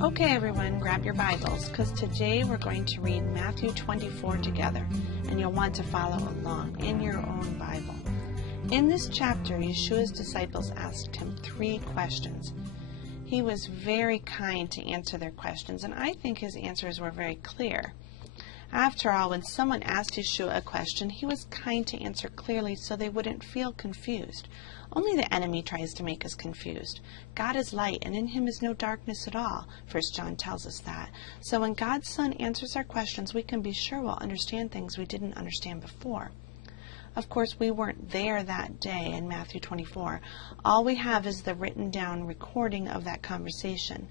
Okay, everyone, grab your Bibles, because today we're going to read Matthew 24 together, and you'll want to follow along in your own Bible. In this chapter, Yeshua's disciples asked him 3 questions. He was very kind to answer their questions, and I think his answers were very clear. After all, when someone asked Yeshua a question, he was kind to answer clearly so they wouldn't feel confused. Only the enemy tries to make us confused. God is light, and in him is no darkness at all. 1 John tells us that. So when God's Son answers our questions, we can be sure we'll understand things we didn't understand before. Of course, we weren't there that day in Matthew 24. All we have is the written down recording of that conversation.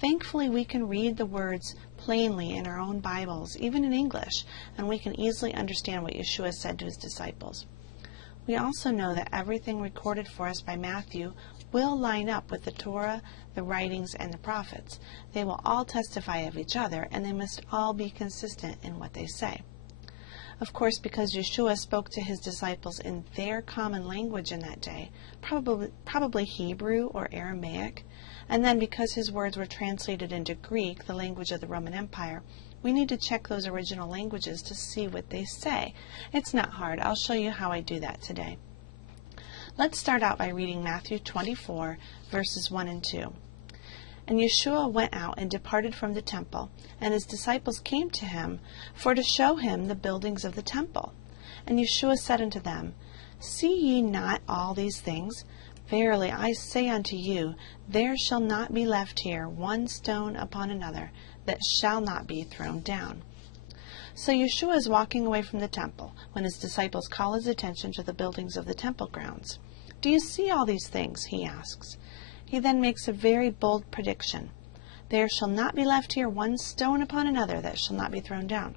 Thankfully, we can read the words plainly in our own Bibles, even in English, and we can easily understand what Yeshua said to his disciples. We also know that everything recorded for us by Matthew will line up with the Torah, the writings, and the prophets. They will all testify of each other, and they must all be consistent in what they say. Of course, because Yeshua spoke to his disciples in their common language in that day, probably Hebrew or Aramaic, and then because his words were translated into Greek, the language of the Roman Empire, we need to check those original languages to see what they say. It's not hard. I'll show you how I do that today. Let's start out by reading Matthew 24, verses 1 and 2. And Yeshua went out and departed from the temple, and his disciples came to him for to show him the buildings of the temple. And Yeshua said unto them, See ye not all these things? Verily I say unto you, there shall not be left here one stone upon another that shall not be thrown down. So Yeshua is walking away from the temple when his disciples call his attention to the buildings of the temple grounds. Do you see all these things? He asks. He then makes a very bold prediction. There shall not be left here one stone upon another that shall not be thrown down.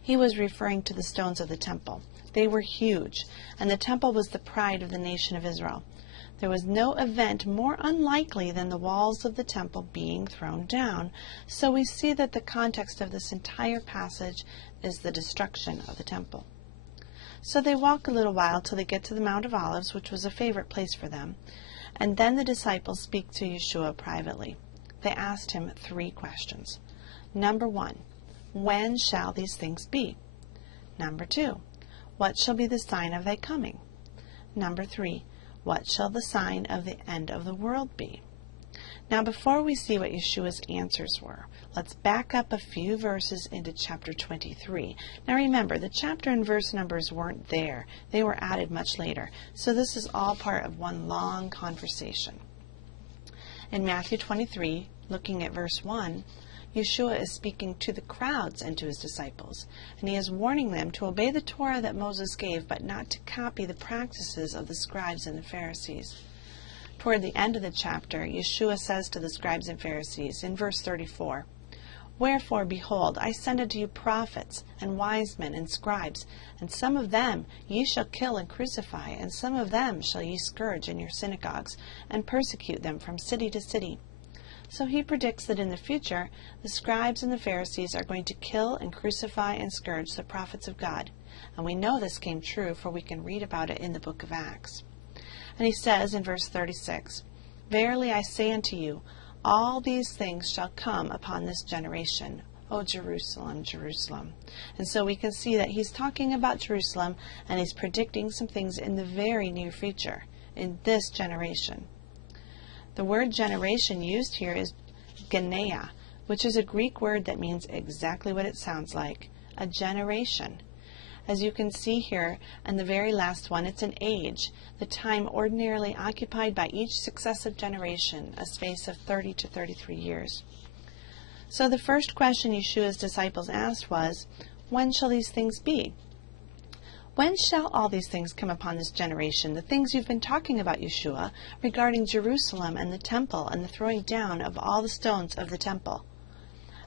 He was referring to the stones of the temple. They were huge, and the temple was the pride of the nation of Israel. There was no event more unlikely than the walls of the temple being thrown down, so we see that the context of this entire passage is the destruction of the temple. So they walk a little while till they get to the Mount of Olives, which was a favorite place for them, and then the disciples speak to Yeshua privately. They asked him 3 questions. Number 1, when shall these things be? Number 2, what shall be the sign of thy coming? Number 3, what shall the sign of the end of the world be? Now, before we see what Yeshua's answers were, let's back up a few verses into chapter 23. Now remember, the chapter and verse numbers weren't there. They were added much later. So this is all part of one long conversation. In Matthew 23, looking at verse 1, Yeshua is speaking to the crowds and to his disciples, and he is warning them to obey the Torah that Moses gave, but not to copy the practices of the scribes and the Pharisees. Toward the end of the chapter, Yeshua says to the scribes and Pharisees in verse 34, Wherefore, behold, I send unto you prophets, and wise men, and scribes, and some of them ye shall kill and crucify, and some of them shall ye scourge in your synagogues, and persecute them from city to city. So he predicts that in the future, the scribes and the Pharisees are going to kill and crucify and scourge the prophets of God. And we know this came true, for we can read about it in the book of Acts. And he says in verse 36, Verily I say unto you, all these things shall come upon this generation. O Jerusalem, Jerusalem. And so we can see that he's talking about Jerusalem, and he's predicting some things in the very near future, in this generation. The word generation used here is genea, which is a Greek word that means exactly what it sounds like, a generation. As you can see here, and the very last one, it's an age, the time ordinarily occupied by each successive generation, a space of 30 to 33 years. So the first question Yeshua's disciples asked was, when shall these things be? When shall all these things come upon this generation, the things you've been talking about, Yeshua, regarding Jerusalem and the temple and the throwing down of all the stones of the temple?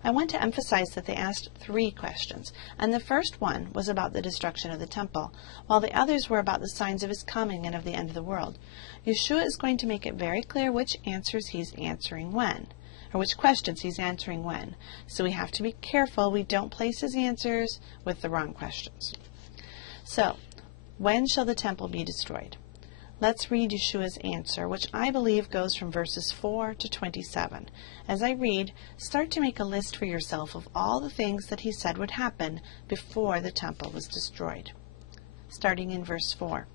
I want to emphasize that they asked 3 questions, and the first one was about the destruction of the temple, while the others were about the signs of his coming and of the end of the world. Yeshua is going to make it very clear which answers he's answering when, or which questions he's answering when. So we have to be careful we don't place his answers with the wrong questions. So, when shall the temple be destroyed? Let's read Yeshua's answer, which I believe goes from verses 4 to 27. As I read, start to make a list for yourself of all the things that he said would happen before the temple was destroyed. Starting in verse 4.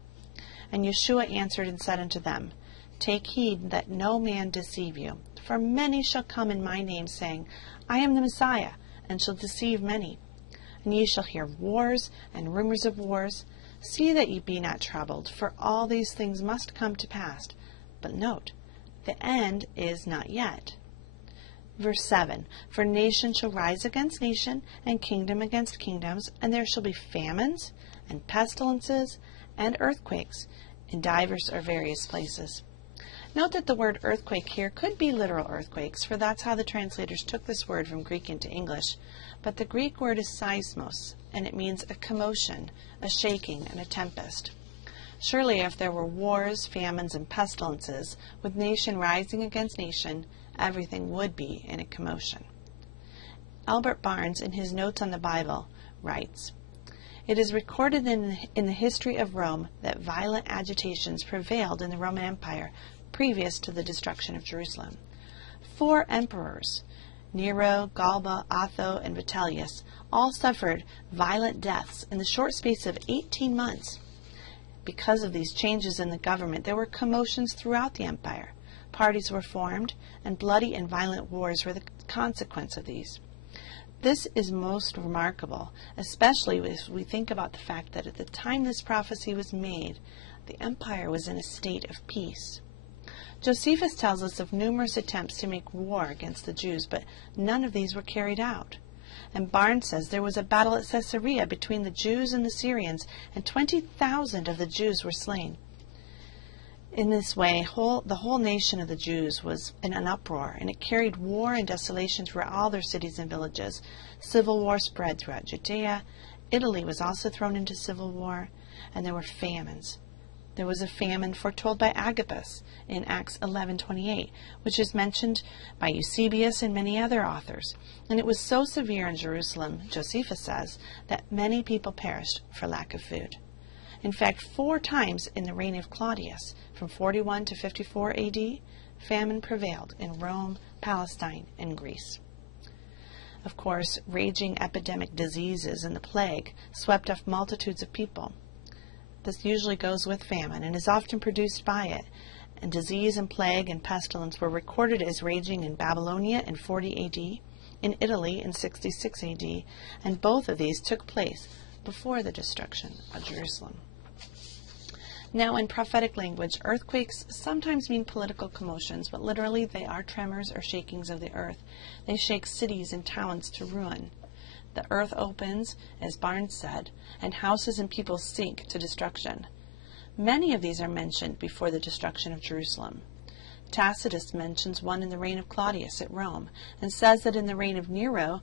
And Yeshua answered and said unto them, Take heed that no man deceive you, for many shall come in my name, saying, I am the Messiah, and shall deceive many. And ye shall hear of wars and rumors of wars. See that ye be not troubled, for all these things must come to pass. But note, the end is not yet. Verse 7, For nation shall rise against nation, and kingdom against kingdoms, and there shall be famines, and pestilences, and earthquakes, in divers or various places. Note that the word earthquake here could be literal earthquakes, for that's how the translators took this word from Greek into English. But the Greek word is seismos, and it means a commotion, a shaking, and a tempest. Surely if there were wars, famines, and pestilences, with nation rising against nation, everything would be in a commotion. Albert Barnes, in his Notes on the Bible, writes, It is recorded in the history of Rome that violent agitations prevailed in the Roman Empire previous to the destruction of Jerusalem. 4 emperors, Nero, Galba, Otho, and Vitellius, all suffered violent deaths in the short space of 18 months. Because of these changes in the government, there were commotions throughout the empire. Parties were formed, and bloody and violent wars were the consequence of these. This is most remarkable, especially if we think about the fact that at the time this prophecy was made, the empire was in a state of peace. Josephus tells us of numerous attempts to make war against the Jews, but none of these were carried out. And Barnes says there was a battle at Caesarea between the Jews and the Syrians, and 20,000 of the Jews were slain. In this way, the whole nation of the Jews was in an uproar, and it carried war and desolation through all their cities and villages. Civil war spread throughout Judea. Italy was also thrown into civil war, and there were famines. There was a famine foretold by Agabus in Acts 11:28, which is mentioned by Eusebius and many other authors. And it was so severe in Jerusalem, Josephus says, that many people perished for lack of food. In fact, 4 times in the reign of Claudius, from 41 to 54 AD, famine prevailed in Rome, Palestine, and Greece. Of course, raging epidemic diseases and the plague swept off multitudes of people. This usually goes with famine and is often produced by it. And disease and plague and pestilence were recorded as raging in Babylonia in 40 AD, in Italy in 66 AD, and both of these took place before the destruction of Jerusalem. Now, in prophetic language, earthquakes sometimes mean political commotions, but literally they are tremors or shakings of the earth. They shake cities and towns to ruin. The earth opens, as Barnes said, and houses and people sink to destruction. Many of these are mentioned before the destruction of Jerusalem. Tacitus mentions one in the reign of Claudius at Rome, and says that in the reign of Nero,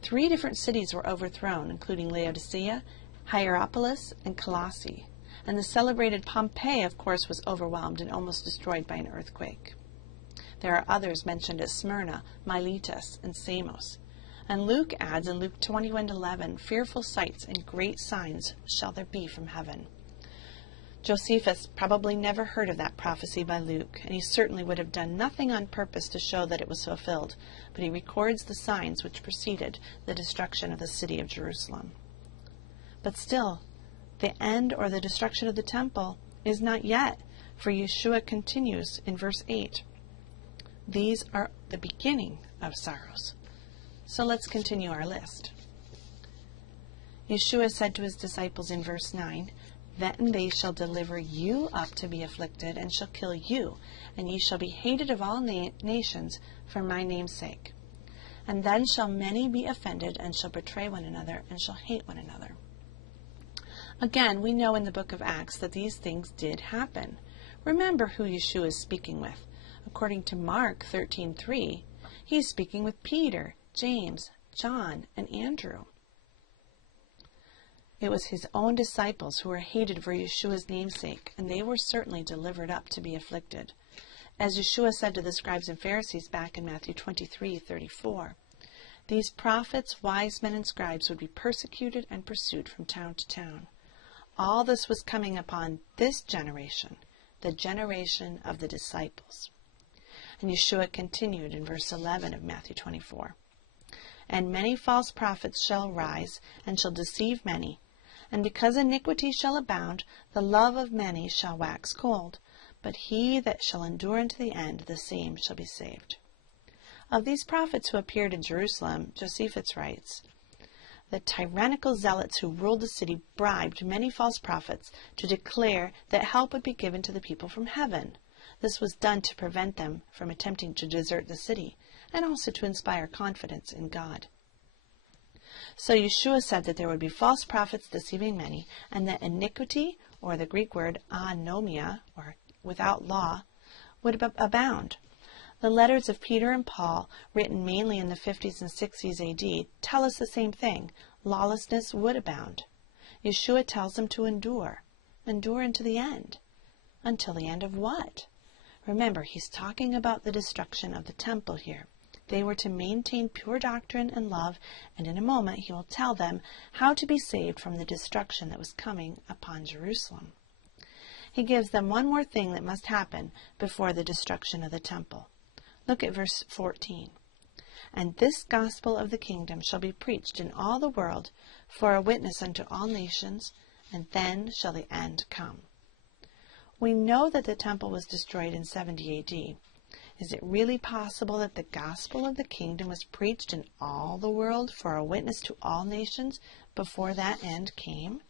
3 different cities were overthrown, including Laodicea, Hierapolis, and Colossae. And the celebrated Pompeii, of course, was overwhelmed and almost destroyed by an earthquake. There are others mentioned as Smyrna, Miletus, and Samos. And Luke adds in Luke 21:11, Fearful sights and great signs shall there be from heaven. Josephus probably never heard of that prophecy by Luke, and he certainly would have done nothing on purpose to show that it was fulfilled, but he records the signs which preceded the destruction of the city of Jerusalem. But still, the end or the destruction of the temple is not yet, for Yeshua continues in verse 8. These are the beginning of sorrows. So let's continue our list. Yeshua said to his disciples in verse 9, Then they shall deliver you up to be afflicted, and shall kill you, and ye shall be hated of all nations for my name's sake. And then shall many be offended, and shall betray one another, and shall hate one another. Again, we know in the book of Acts that these things did happen. Remember who Yeshua is speaking with. According to Mark 13:3, he is speaking with Peter, James, John, and Andrew. It was his own disciples who were hated for Yeshua's namesake, and they were certainly delivered up to be afflicted. As Yeshua said to the scribes and Pharisees back in Matthew 23:34, these prophets, wise men, and scribes would be persecuted and pursued from town to town. All this was coming upon this generation, the generation of the disciples. And Yeshua continued in verse 11 of Matthew 24. And many false prophets shall rise, and shall deceive many. And because iniquity shall abound, the love of many shall wax cold. But he that shall endure unto the end, the same shall be saved. Of these prophets who appeared in Jerusalem, Josephus writes, the tyrannical zealots who ruled the city bribed many false prophets to declare that help would be given to the people from heaven. This was done to prevent them from attempting to desert the city, and also to inspire confidence in God. So Yeshua said that there would be false prophets deceiving many, and that iniquity, or the Greek word anomia, or without law, would abound. The letters of Peter and Paul, written mainly in the 50s and 60s AD, tell us the same thing. Lawlessness would abound. Yeshua tells them to endure unto the end. Until the end of what? Remember, he's talking about the destruction of the temple here. They were to maintain pure doctrine and love, and in a moment he will tell them how to be saved from the destruction that was coming upon Jerusalem. He gives them one more thing that must happen before the destruction of the temple. Look at verse 14. And this gospel of the kingdom shall be preached in all the world for a witness unto all nations, and then shall the end come. We know that the temple was destroyed in 70 AD. Is it really possible that the gospel of the kingdom was preached in all the world for a witness to all nations before that end came?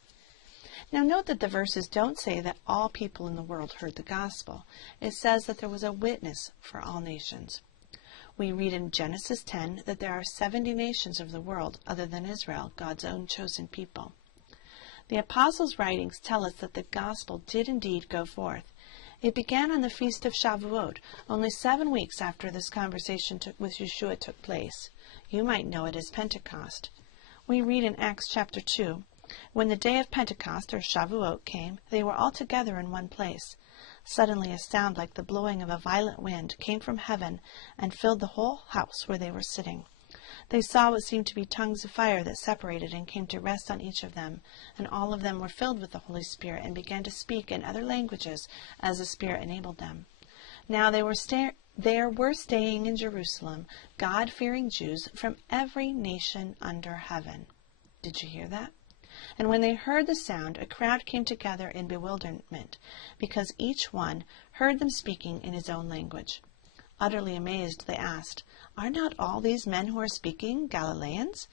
Now note that the verses don't say that all people in the world heard the gospel. It says that there was a witness for all nations. We read in Genesis 10 that there are 70 nations of the world other than Israel, God's own chosen people. The apostles' writings tell us that the gospel did indeed go forth. It began on the feast of Shavuot, only 7 weeks after this conversation with Yeshua took place. You might know it as Pentecost. We read in Acts chapter 2, when the day of Pentecost, or Shavuot, came, they were all together in one place. Suddenly a sound like the blowing of a violent wind came from heaven and filled the whole house where they were sitting. They saw what seemed to be tongues of fire that separated and came to rest on each of them, and all of them were filled with the Holy Spirit and began to speak in other languages as the Spirit enabled them. Now there were staying in Jerusalem God-fearing Jews from every nation under heaven. Did you hear that? And when they heard the sound, a crowd came together in bewilderment, because each one heard them speaking in his own language. Utterly amazed, they asked, Are not all these men who are speaking Galileans?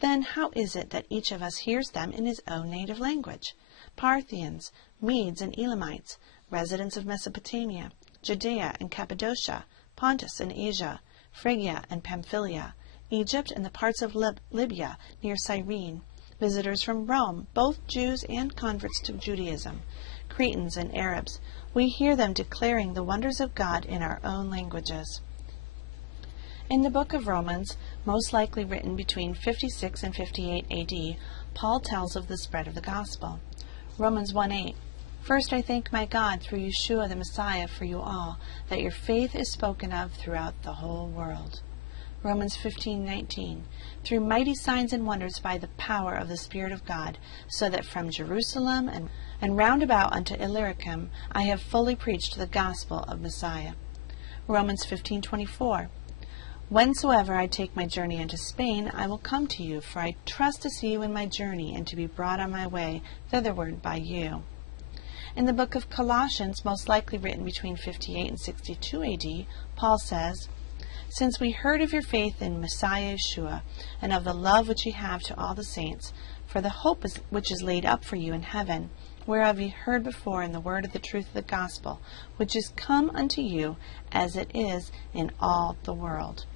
Then how is it that each of us hears them in his own native language? Parthians, Medes and Elamites, residents of Mesopotamia, Judea and Cappadocia, Pontus and Asia, Phrygia and Pamphylia, Egypt and the parts of Libya near Cyrene, visitors from Rome, both Jews and converts to Judaism, Cretans and Arabs. We hear them declaring the wonders of God in our own languages. In the book of Romans, most likely written between 56 and 58 AD, Paul tells of the spread of the gospel. Romans 1:8. First I thank my God through Yeshua the Messiah for you all, that your faith is spoken of throughout the whole world. Romans 15:19. Through mighty signs and wonders by the power of the Spirit of God, so that from Jerusalem and round about unto Illyricum I have fully preached the gospel of Messiah. Romans 15:24. Whensoever I take my journey into Spain, I will come to you, for I trust to see you in my journey, and to be brought on my way thitherward by you. In the book of Colossians, most likely written between 58 and 62 AD, Paul says, Since we heard of your faith in Messiah Yeshua, and of the love which ye have to all the saints, for the hope which is laid up for you in heaven, whereof ye heard before in the word of the truth of the gospel, which is come unto you, as it is in all the world.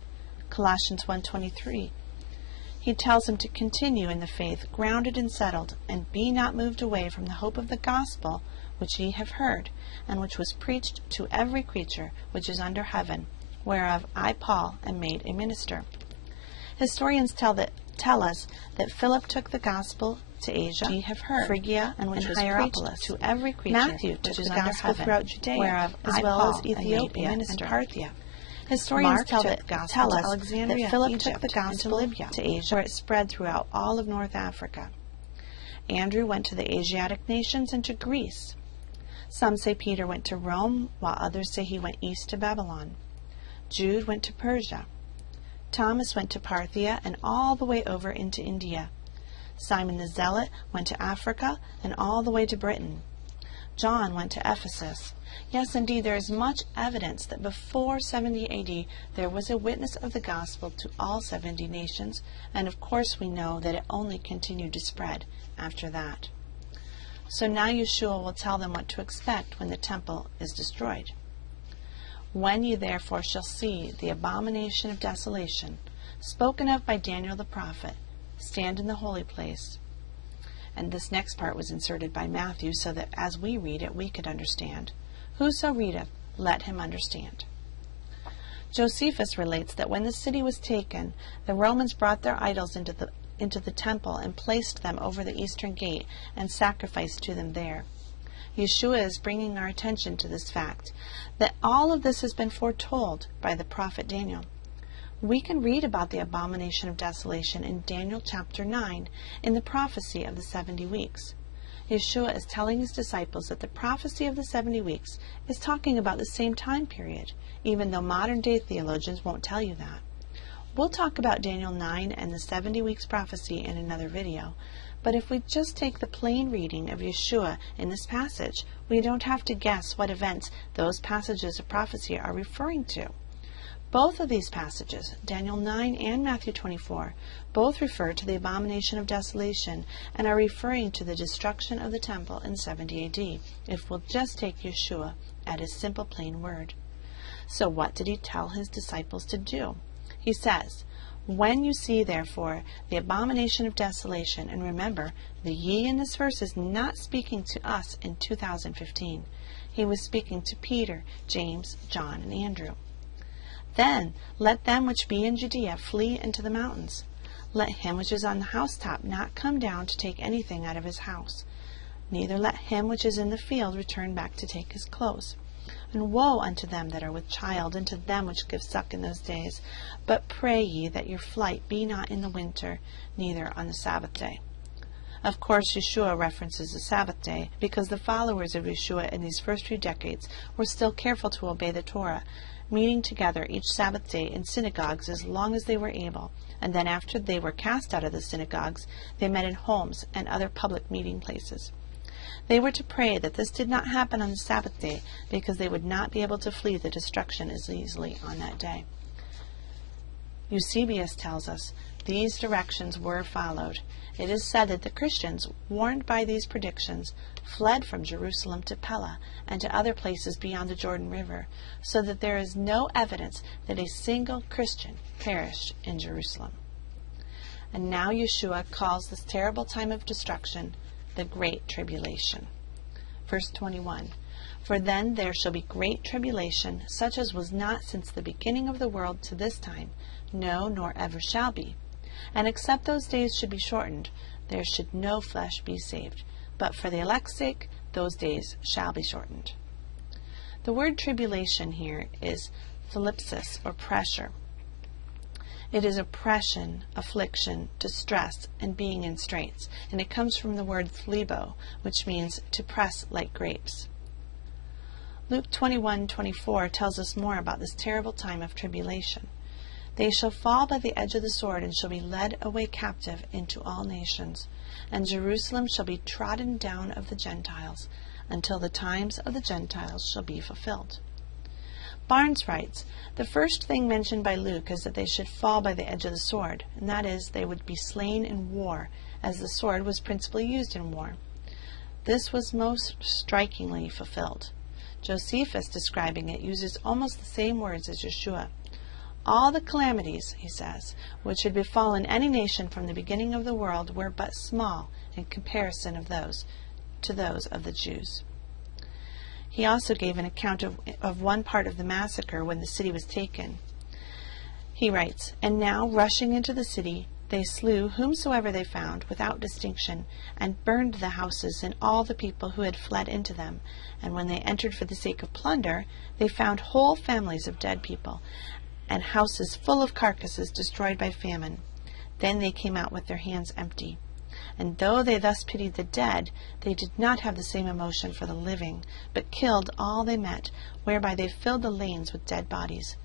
Colossians 1:23. He tells them to continue in the faith, grounded and settled, and be not moved away from the hope of the gospel which ye have heard, and which was preached to every creature which is under heaven, whereof I, Paul, am made a minister. Historians tell us that Philip took the gospel to Asia, ye have heard, Phrygia, and which was preached to every creature Matthew which is under heaven, throughout Judea, whereof as well as Ethiopia and Parthia. Historians tell us that Philip took the gospel to Asia, where it spread throughout all of North Africa. Andrew went to the Asiatic nations and to Greece. Some say Peter went to Rome, while others say he went east to Babylon. Jude went to Persia. Thomas went to Parthia and all the way over into India. Simon the Zealot went to Africa and all the way to Britain. John went to Ephesus. Yes, indeed, there is much evidence that before 70 AD there was a witness of the gospel to all 70 nations, and of course we know that it only continued to spread after that. So now Yeshua will tell them what to expect when the temple is destroyed. When ye therefore shall see the abomination of desolation, spoken of by Daniel the prophet, stand in the holy place. And this next part was inserted by Matthew so that as we read it, we could understand. Whoso readeth, let him understand. Josephus relates that when the city was taken, the Romans brought their idols into the temple and placed them over the eastern gate and sacrificed to them there. Yeshua is bringing our attention to this fact, that all of this has been foretold by the prophet Daniel. We can read about the abomination of desolation in Daniel chapter 9 in the prophecy of the 70 weeks. Yeshua is telling his disciples that the prophecy of the 70 weeks is talking about the same time period, even though modern-day theologians won't tell you that. We'll talk about Daniel 9 and the 70 weeks prophecy in another video, but if we just take the plain reading of Yeshua in this passage, we don't have to guess what events those passages of prophecy are referring to. Both of these passages, Daniel 9 and Matthew 24, both refer to the abomination of desolation and are referring to the destruction of the temple in 70 AD, if we'll just take Yeshua at his simple plain word. So what did he tell his disciples to do? He says, when you see, therefore, the abomination of desolation, and remember, the ye in this verse is not speaking to us in 2015. He was speaking to Peter, James, John, and Andrew. Then let them which be in Judea flee into the mountains. Let him which is on the housetop not come down to take anything out of his house. Neither let him which is in the field return back to take his clothes. And woe unto them that are with child, and to them which give suck in those days. But pray ye that your flight be not in the winter, neither on the Sabbath day. Of course, Yeshua references the Sabbath day, because the followers of Yeshua in these first few decades were still careful to obey the Torah, meeting together each Sabbath day in synagogues as long as they were able, and then after they were cast out of the synagogues, they met in homes and other public meeting places. They were to pray that this did not happen on the Sabbath day, because they would not be able to flee the destruction as easily on that day. Eusebius tells us these directions were followed. It is said that the Christians, warned by these predictions, fled from Jerusalem to Pella and to other places beyond the Jordan River, so that there is no evidence that a single Christian perished in Jerusalem. And now Yeshua calls this terrible time of destruction the Great Tribulation. Verse 21, for then there shall be great tribulation, such as was not since the beginning of the world to this time, no, nor ever shall be. And except those days should be shortened, there should no flesh be saved. But for the elect's sake, those days shall be shortened. The word tribulation here is thlipsis, or pressure. It is oppression, affliction, distress, and being in straits, and it comes from the word thlebo, which means to press like grapes. Luke 21:24 tells us more about this terrible time of tribulation. They shall fall by the edge of the sword, and shall be led away captive into all nations, and Jerusalem shall be trodden down of the Gentiles, until the times of the Gentiles shall be fulfilled. Barnes writes, the first thing mentioned by Luke is that they should fall by the edge of the sword, and that is, they would be slain in war, as the sword was principally used in war. This was most strikingly fulfilled. Josephus, describing it, uses almost the same words as Yeshua. All the calamities, he says, which had befallen any nation from the beginning of the world were but small in comparison of those of the Jews. He also gave an account of one part of the massacre when the city was taken. He writes, and now, rushing into the city, they slew whomsoever they found, without distinction, and burned the houses and all the people who had fled into them. And when they entered for the sake of plunder, they found whole families of dead people, and houses full of carcasses destroyed by famine. Then they came out with their hands empty. And though they thus pitied the dead, they did not have the same emotion for the living, but killed all they met, whereby they filled the lanes with dead bodies.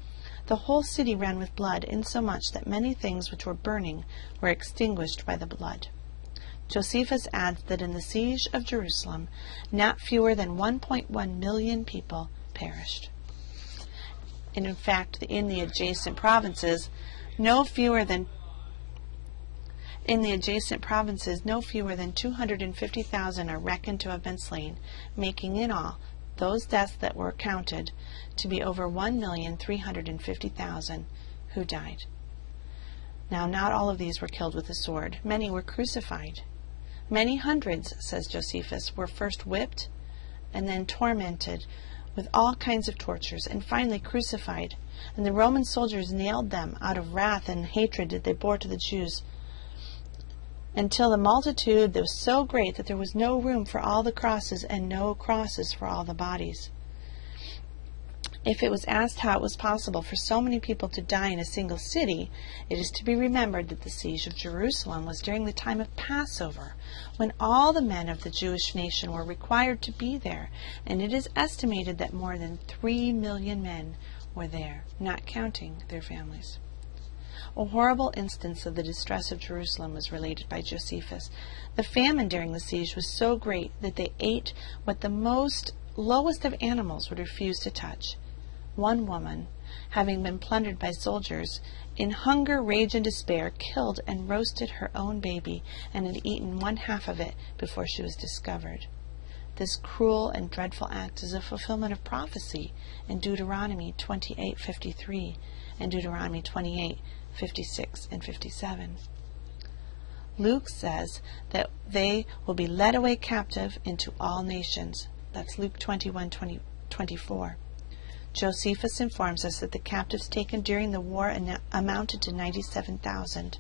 The whole city ran with blood, insomuch that many things which were burning were extinguished by the blood. Josephus adds that in the siege of Jerusalem, not fewer than 1.1 million people perished. And in fact, in the adjacent provinces, no fewer than 250,000 are reckoned to have been slain, making in all those deaths that were counted to be over 1,350,000 who died. Now, not all of these were killed with the sword. Many were crucified. Many hundreds, says Josephus, were first whipped and then tormented with all kinds of tortures, and finally crucified. And the Roman soldiers nailed them out of wrath and hatred that they bore to the Jews, until the multitude was so great that there was no room for all the crosses and no crosses for all the bodies. If it was asked how it was possible for so many people to die in a single city, it is to be remembered that the siege of Jerusalem was during the time of Passover, when all the men of the Jewish nation were required to be there, and it is estimated that more than 3 million men were there, not counting their families. A horrible instance of the distress of Jerusalem was related by Josephus. The famine during the siege was so great that they ate what the lowest of animals would refuse to touch. One woman, having been plundered by soldiers, in hunger, rage, and despair, killed and roasted her own baby, and had eaten one half of it before she was discovered. This cruel and dreadful act is a fulfillment of prophecy in Deuteronomy 28:53 and Deuteronomy 28:56 and 57. Luke says that they will be led away captive into all nations. That's Luke 21:24. Josephus informs us that the captives taken during the war amounted to 97,000.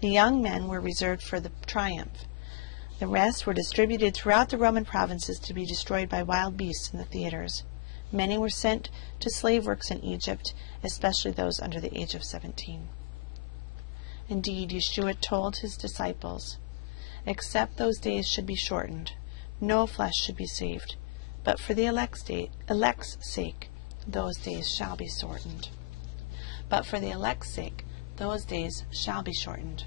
The young men were reserved for the triumph. The rest were distributed throughout the Roman provinces to be destroyed by wild beasts in the theaters. Many were sent to slave works in Egypt, especially those under the age of 17. Indeed, Yeshua told his disciples, "Except those days should be shortened, no flesh should be saved. But for the elect's sake, those days shall be shortened." But for the elect's sake, those days shall be shortened.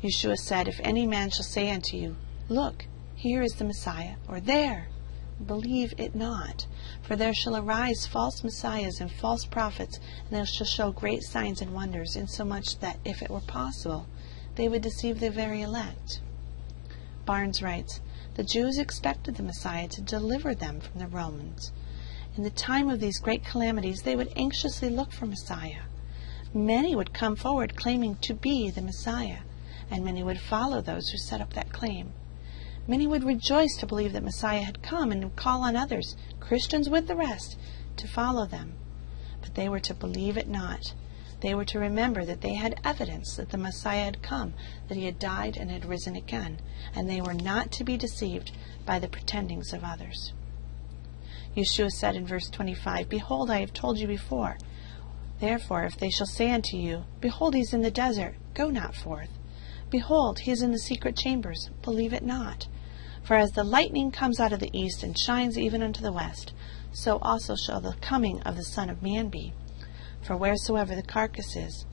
Yeshua said, "If any man shall say unto you, Look, here is the Messiah, or there, believe it not. For there shall arise false messiahs and false prophets, and they shall show great signs and wonders, insomuch that, if it were possible, they would deceive the very elect." Barnes writes, "The Jews expected the Messiah to deliver them from the Romans. In the time of these great calamities, they would anxiously look for Messiah. Many would come forward claiming to be the Messiah, and many would follow those who set up that claim. Many would rejoice to believe that Messiah had come and would call on others, Christians with the rest, to follow them. But they were to believe it not. They were to remember that they had evidence that the Messiah had come, that he had died and had risen again, and they were not to be deceived by the pretendings of others." Yeshua said in verse 25, "Behold, I have told you before. Therefore, if they shall say unto you, Behold, he is in the desert, go not forth. Behold, he is in the secret chambers, believe it not. For as the lightning comes out of the east and shines even unto the west, so also shall the coming of the Son of Man be. For wheresoever the carcass is,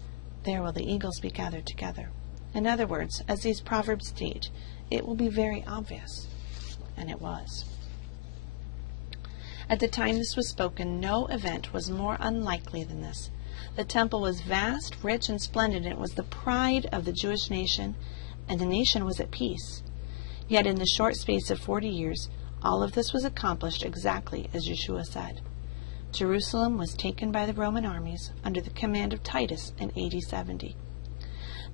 there will the eagles be gathered together." In other words, as these proverbs state, it will be very obvious. And it was. At the time this was spoken, no event was more unlikely than this. The temple was vast, rich, and splendid, and it was the pride of the Jewish nation, and the nation was at peace. Yet in the short space of 40 years, all of this was accomplished exactly as Yeshua said. Jerusalem was taken by the Roman armies under the command of Titus in AD 70.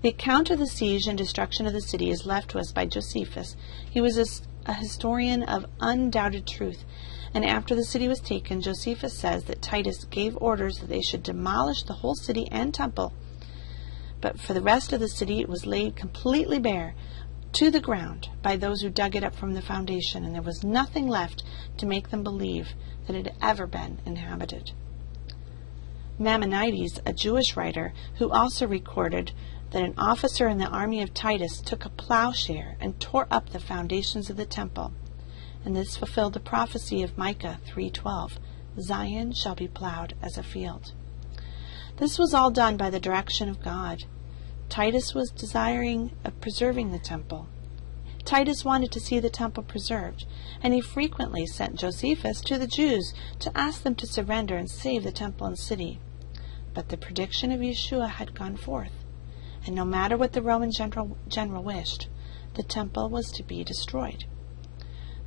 The account of the siege and destruction of the city is left to us by Josephus. He was a historian of undoubted truth, and after the city was taken, Josephus says that Titus gave orders that they should demolish the whole city and temple. But for the rest of the city, it was laid completely bare to the ground by those who dug it up from the foundation, and there was nothing left to make them believe that it had ever been inhabited. Maimonides, a Jewish writer, who also recorded that an officer in the army of Titus took a plowshare and tore up the foundations of the temple. And this fulfilled the prophecy of Micah 3:12, Zion shall be plowed as a field. This was all done by the direction of God. Titus was desiring of preserving the temple. Titus wanted to see the temple preserved, and he frequently sent Josephus to the Jews to ask them to surrender and save the temple and city. But the prediction of Yeshua had gone forth, and no matter what the Roman general wished, the temple was to be destroyed.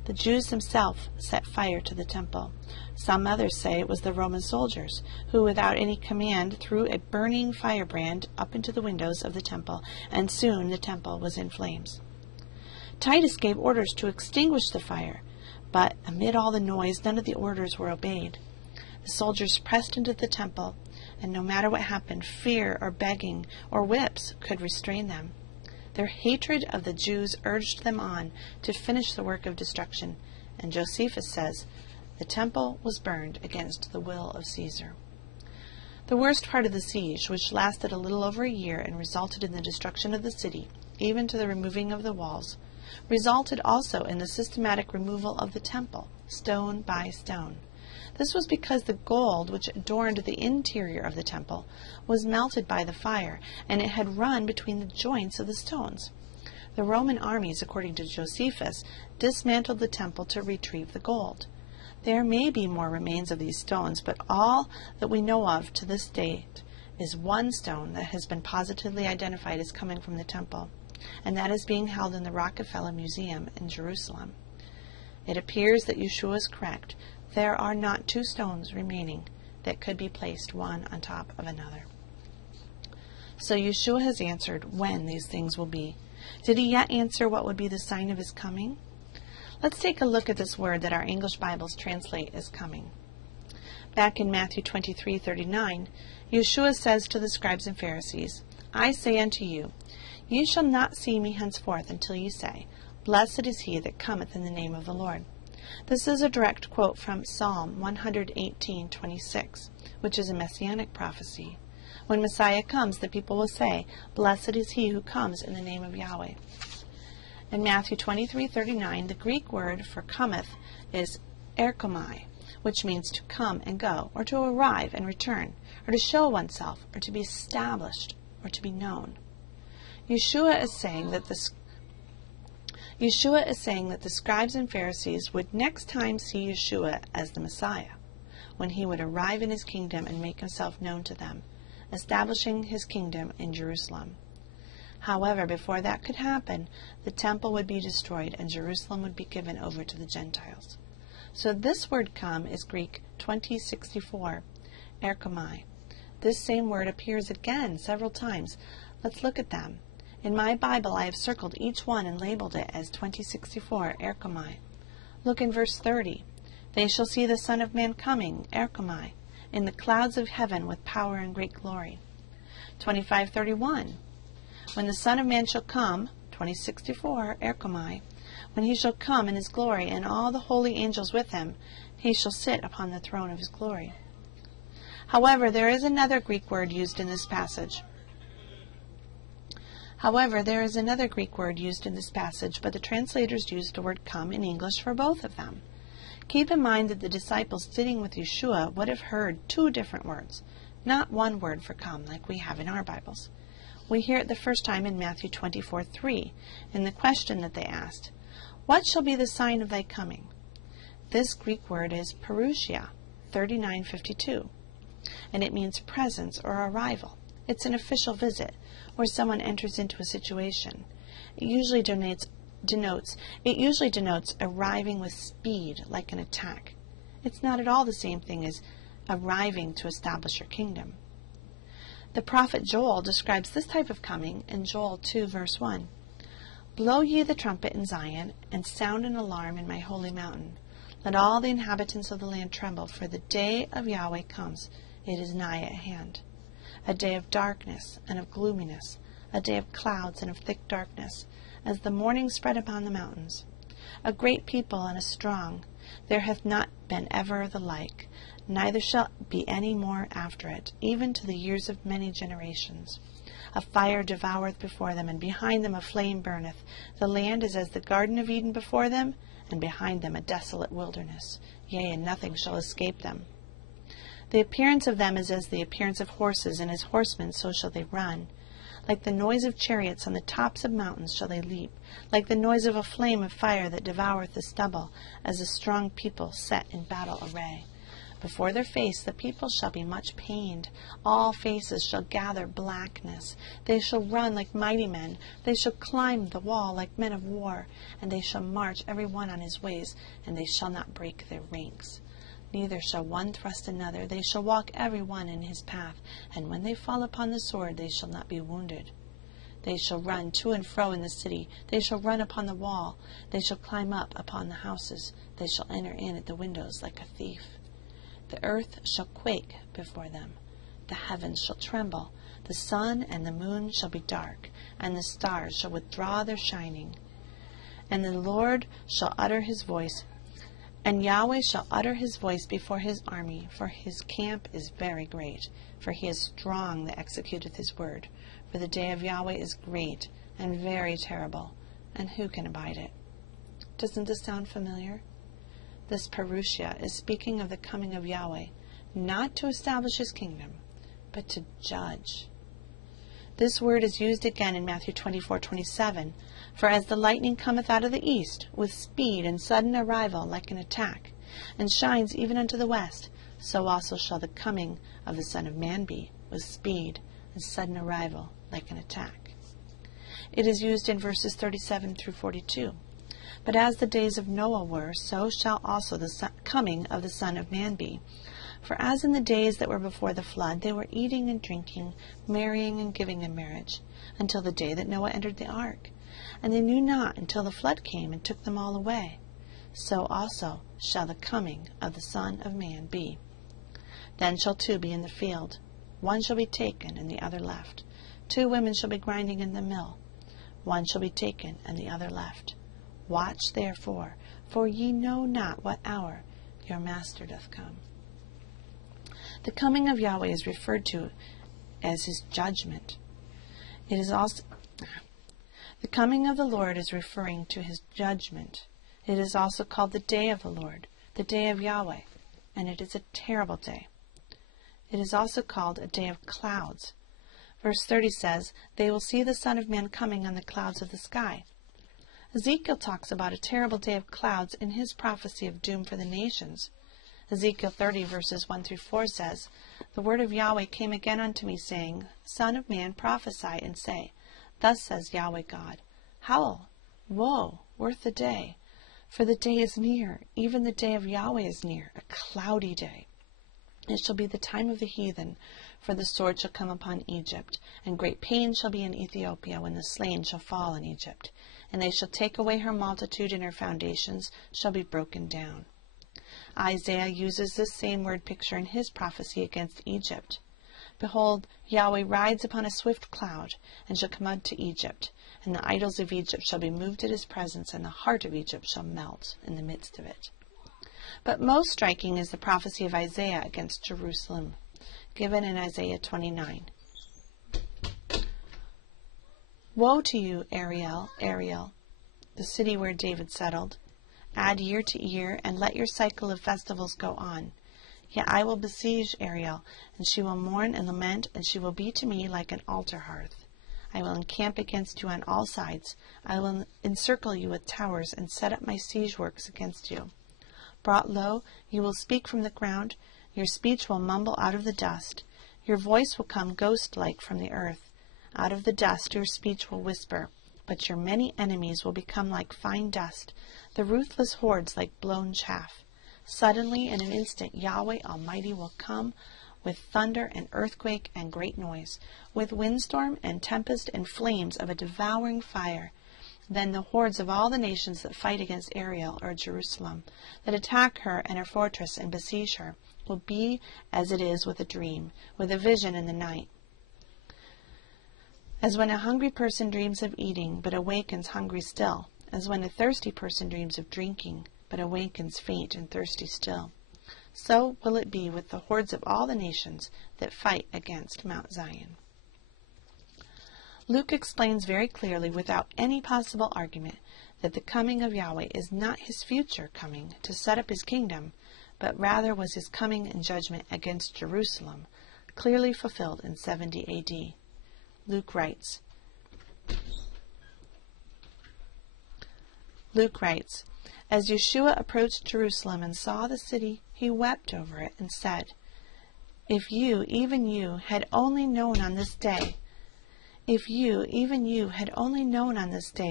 The Jews themselves set fire to the temple. Some others say it was the Roman soldiers who, without any command, threw a burning firebrand up into the windows of the temple, and soon the temple was in flames. Titus gave orders to extinguish the fire, but amid all the noise, none of the orders were obeyed. The soldiers pressed into the temple, and no matter what happened, fear or begging or whips could restrain them. Their hatred of the Jews urged them on to finish the work of destruction, and Josephus says, the temple was burned against the will of Caesar. The worst part of the siege, which lasted a little over a year and resulted in the destruction of the city, even to the removing of the walls, resulted also in the systematic removal of the temple, stone by stone. This was because the gold which adorned the interior of the temple was melted by the fire, and it had run between the joints of the stones. The Roman armies, according to Josephus, dismantled the temple to retrieve the gold. There may be more remains of these stones, but all that we know of to this date is one stone that has been positively identified as coming from the temple, and that is being held in the Rockefeller Museum in Jerusalem. It appears that Yeshua is correct. There are not two stones remaining that could be placed one on top of another. So Yeshua has answered when these things will be. Did he yet answer what would be the sign of his coming? Let's take a look at this word that our English Bibles translate as coming. Back in Matthew 23:39, Yeshua says to the scribes and Pharisees, I say unto you, ye shall not see me henceforth until ye say, Blessed is he that cometh in the name of the Lord. This is a direct quote from Psalm 118:26, which is a messianic prophecy. When Messiah comes, the people will say, Blessed is he who comes in the name of Yahweh. In Matthew 23:39, the Greek word for cometh is erchomai, which means to come and go, or to arrive and return, or to show oneself, or to be established, or to be known. Yeshua is saying that the scribes and Pharisees would next time see Yeshua as the Messiah, when he would arrive in his kingdom and make himself known to them, establishing his kingdom in Jerusalem. However, before that could happen, the temple would be destroyed and Jerusalem would be given over to the Gentiles. So this word come is Greek 2064, erchomai. This same word appears again several times. Let's look at them. In my Bible, I have circled each one and labeled it as 2064, erchomai. Look in verse 30. They shall see the Son of Man coming, erchomai, in the clouds of heaven with power and great glory. 25:31. When the Son of Man shall come, 2064, erchomai, when he shall come in his glory and all the holy angels with him, he shall sit upon the throne of his glory. However, there is another Greek word used in this passage. But the translators used the word come in English for both of them. Keep in mind that the disciples sitting with Yeshua would have heard two different words, not one word for come like we have in our Bibles. We hear it the first time in Matthew 24:3, in the question that they asked, What shall be the sign of thy coming? This Greek word is parousia, 39:52, and it means presence or arrival. It's an official visit, where someone enters into a situation. It usually denotes arriving with speed, like an attack. It's not at all the same thing as arriving to establish your kingdom. The prophet Joel describes this type of coming in Joel 2, verse 1. Blow ye the trumpet in Zion, and sound an alarm in my holy mountain. Let all the inhabitants of the land tremble, for the day of Yahweh comes. It is nigh at hand. A day of darkness and of gloominess, a day of clouds and of thick darkness, as the morning spread upon the mountains. A great people and a strong, there hath not been ever the like, neither shall be any more after it, even to the years of many generations. A fire devoureth before them, and behind them a flame burneth. The land is as the Garden of Eden before them, and behind them a desolate wilderness. Yea, and nothing shall escape them. The appearance of them is as the appearance of horses, and as horsemen so shall they run. Like the noise of chariots on the tops of mountains shall they leap, like the noise of a flame of fire that devoureth the stubble, as a strong people set in battle array. Before their face the people shall be much pained. All faces shall gather blackness. They shall run like mighty men. They shall climb the wall like men of war. And they shall march every one on his ways, and they shall not break their ranks. Neither shall one thrust another. They shall walk every one in his path. And when they fall upon the sword, they shall not be wounded. They shall run to and fro in the city. They shall run upon the wall. They shall climb up upon the houses. They shall enter in at the windows like a thief. The earth shall quake before them. The heavens shall tremble. The sun and the moon shall be dark, and the stars shall withdraw their shining. And the Lord shall utter his voice, and Yahweh shall utter his voice before his army, for his camp is very great, for he is strong that executeth his word. For the day of Yahweh is great and very terrible, and who can abide it? Doesn't this sound familiar? This parousia is speaking of the coming of Yahweh, not to establish his kingdom, but to judge. This word is used again in Matthew 24:27. For as the lightning cometh out of the east, with speed and sudden arrival like an attack, and shines even unto the west, so also shall the coming of the Son of Man be, with speed and sudden arrival like an attack. It is used in verses 37 through 42. But as the days of Noah were, so shall also the coming of the Son of Man be. For as in the days that were before the flood, they were eating and drinking, marrying and giving in marriage, until the day that Noah entered the ark. And they knew not until the flood came and took them all away. So also shall the coming of the Son of Man be. Then shall two be in the field, one shall be taken and the other left. Two women shall be grinding in the mill, one shall be taken and the other left. Watch therefore, for ye know not what hour your master doth come. The coming of Yahweh is referred to as his judgment. It is also the coming of the Lord is referring to his judgment. It is also called the day of the Lord, the day of Yahweh, and it is a terrible day. It is also called a day of clouds. Verse 30 says, they will see the Son of Man coming on the clouds of the sky. Ezekiel talks about a terrible day of clouds in his prophecy of doom for the nations. Ezekiel 30 verses 1 through 4 says, the word of Yahweh came again unto me, saying, Son of man, prophesy, and say, Thus says Yahweh God, Howl, woe, worth the day, for the day is near, even the day of Yahweh is near, a cloudy day. It shall be the time of the heathen, for the sword shall come upon Egypt, and great pain shall be in Ethiopia, when the slain shall fall in Egypt. And they shall take away her multitude, and her foundations shall be broken down. Isaiah uses this same word picture in his prophecy against Egypt. Behold, Yahweh rides upon a swift cloud, and shall come unto Egypt, and the idols of Egypt shall be moved at his presence, and the heart of Egypt shall melt in the midst of it. But most striking is the prophecy of Isaiah against Jerusalem, given in Isaiah 29. Woe to you, Ariel, Ariel, the city where David settled. Add year to year, and let your cycle of festivals go on. Yet I will besiege Ariel, and she will mourn and lament, and she will be to me like an altar hearth. I will encamp against you on all sides. I will encircle you with towers, and set up my siege works against you. Brought low, you will speak from the ground. Your speech will mumble out of the dust. Your voice will come ghost-like from the earth. Out of the dust your speech will whisper. But your many enemies will become like fine dust, the ruthless hordes like blown chaff. Suddenly, in an instant, Yahweh Almighty will come with thunder and earthquake and great noise, with windstorm and tempest and flames of a devouring fire. Then the hordes of all the nations that fight against Ariel or Jerusalem, that attack her and her fortress and besiege her, will be as it is with a dream, with a vision in the night. As when a hungry person dreams of eating, but awakens hungry still, as when a thirsty person dreams of drinking, but awakens faint and thirsty still. So will it be with the hordes of all the nations that fight against Mount Zion. Luke explains very clearly, without any possible argument, that the coming of Yahweh is not his future coming to set up his kingdom, but rather was his coming in judgment against Jerusalem, clearly fulfilled in 70 A.D. Luke writes, As Yeshua approached Jerusalem and saw the city, he wept over it and said, If you, even you, had only known on this day,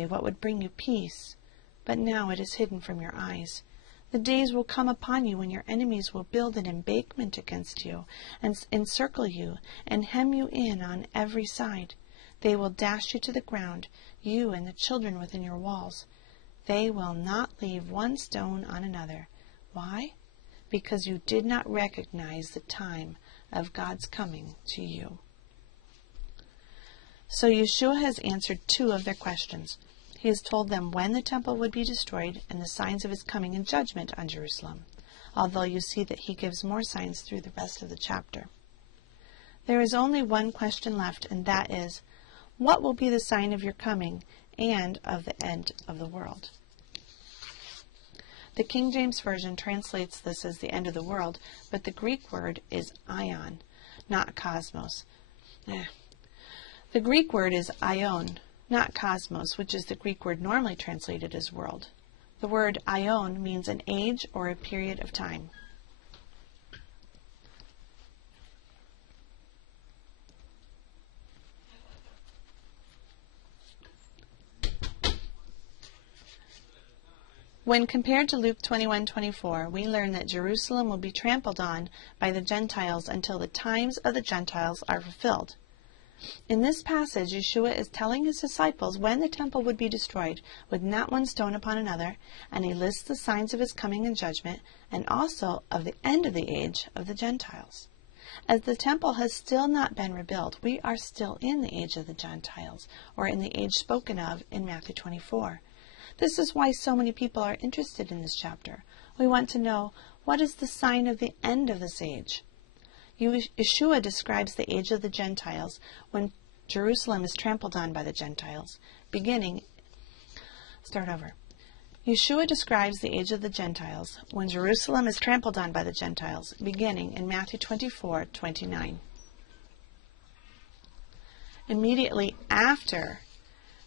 what would bring you peace, but now it is hidden from your eyes. The days will come upon you when your enemies will build an embankment against you, and encircle you, and hem you in on every side. They will dash you to the ground, you and the children within your walls. They will not leave one stone on another. Why? Because you did not recognize the time of God's coming to you. So Yeshua has answered two of their questions. He has told them when the temple would be destroyed and the signs of his coming in judgment on Jerusalem, although you see that he gives more signs through the rest of the chapter. There is only one question left, and that is, what will be the sign of your coming and of the end of the world? The King James Version translates this as the end of the world, but the Greek word is aion, not cosmos. The Greek word is aion, not cosmos, which is the Greek word normally translated as world. The word aion means an age or a period of time. When compared to Luke 21:24, we learn that Jerusalem will be trampled on by the Gentiles until the times of the Gentiles are fulfilled. In this passage, Yeshua is telling his disciples when the temple would be destroyed, with not one stone upon another, and he lists the signs of his coming in judgment, and also of the end of the age of the Gentiles. As the temple has still not been rebuilt, we are still in the age of the Gentiles, or in the age spoken of in Matthew 24. This is why so many people are interested in this chapter. We want to know, what is the sign of the end of this age? Yeshua describes the age of the Gentiles when Jerusalem is trampled on by the Gentiles, Yeshua describes the age of the Gentiles when Jerusalem is trampled on by the Gentiles, beginning in Matthew 24:29. Immediately after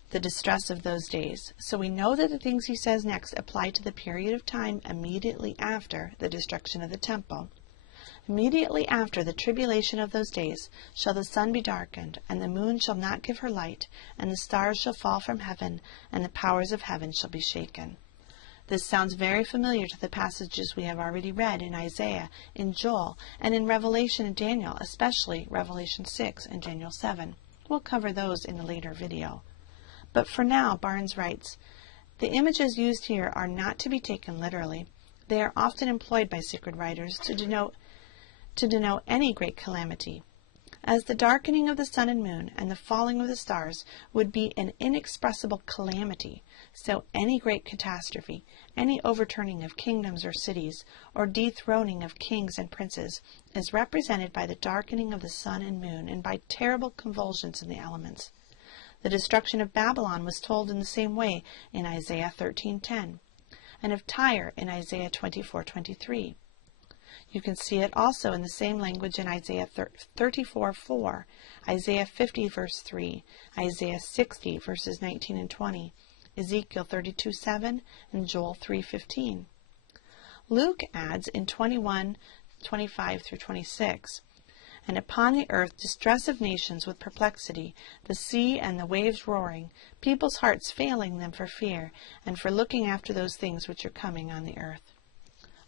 the distress of those days. So we know that the things he says next apply to the period of time immediately after the destruction of the temple. Immediately after the tribulation of those days shall the sun be darkened, and the moon shall not give her light, and the stars shall fall from heaven, and the powers of heaven shall be shaken. This sounds very familiar to the passages we have already read in Isaiah, in Joel, and in Revelation and Daniel, especially Revelation 6 and Daniel 7. We'll cover those in a later video. But for now, Barnes writes, the images used here are not to be taken literally. They are often employed by sacred writers to denote any great calamity. As the darkening of the sun and moon and the falling of the stars would be an inexpressible calamity, so any great catastrophe, any overturning of kingdoms or cities, or dethroning of kings and princes, is represented by the darkening of the sun and moon and by terrible convulsions in the elements. The destruction of Babylon was told in the same way in Isaiah 13:10, and of Tyre in Isaiah 24:23. You can see it also in the same language in Isaiah 34:4, Isaiah 50 verse 3, Isaiah 60 verses 19 and 20, Ezekiel 32:7, and Joel 3:15. Luke adds in 21:25 through 26, and upon the earth distress of nations with perplexity, the sea and the waves roaring, people's hearts failing them for fear, and for looking after those things which are coming on the earth.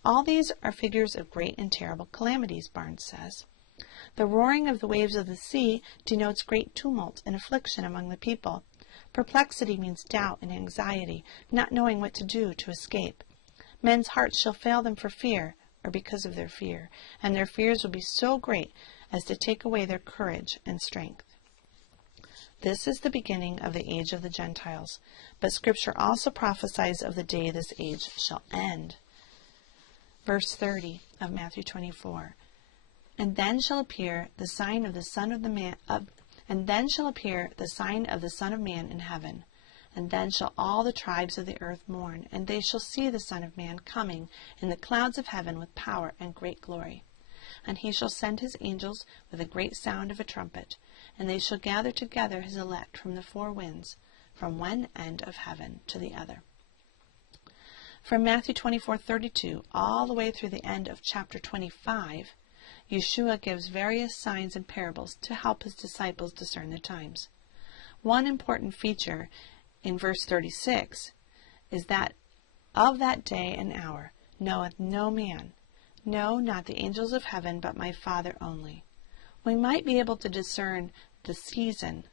All these are figures of great and terrible calamities, Barnes says. The roaring of the waves of the sea denotes great tumult and affliction among the people. Perplexity means doubt and anxiety, not knowing what to do to escape. Men's hearts shall fail them for fear, or because of their fear, and their fears will be so great as to take away their courage and strength. This is the beginning of the age of the Gentiles, but Scripture also prophesies of the day this age shall end. Verse 30 of Matthew 24. And then shall appear the sign of the Son of And then shall appear the sign of the Son of Man in heaven. And then shall all the tribes of the earth mourn, and they shall see the Son of Man coming in the clouds of heaven with power and great glory. And he shall send his angels with a great sound of a trumpet, and they shall gather together his elect from the four winds, from one end of heaven to the other. From Matthew 24:32 all the way through the end of chapter 25, Yeshua gives various signs and parables to help his disciples discern the times. One important feature in verse 36 is that of that day and hour knoweth no man, no, not the angels of heaven, but my Father only. We might be able to discern the season,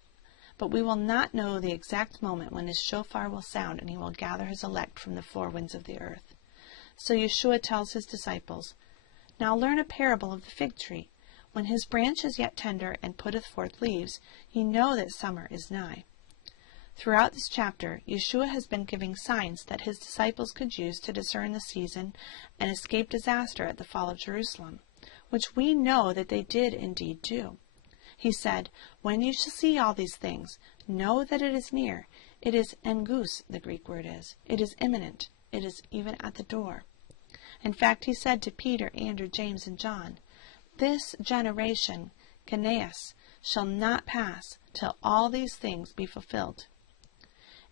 but we will not know the exact moment when his shofar will sound and he will gather his elect from the four winds of the earth. So Yeshua tells his disciples, Now learn a parable of the fig tree. When his branch is yet tender and putteth forth leaves, ye know that summer is nigh. Throughout this chapter, Yeshua has been giving signs that his disciples could use to discern the season and escape disaster at the fall of Jerusalem, which we know that they did indeed do. He said, When you shall see all these things, know that it is near. It is engus, the Greek word is. It is imminent. It is even at the door. In fact, he said to Peter, Andrew, James, and John, This generation, Keneas, shall not pass till all these things be fulfilled.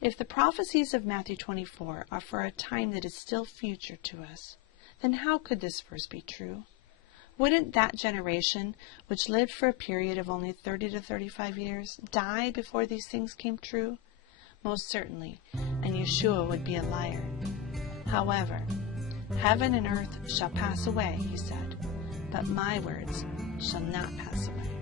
If the prophecies of Matthew 24 are for a time that is still future to us, then how could this verse be true? Wouldn't that generation, which lived for a period of only 30 to 35 years, die before these things came true? Most certainly, and Yeshua would be a liar. However, heaven and earth shall pass away, he said, but my words shall not pass away.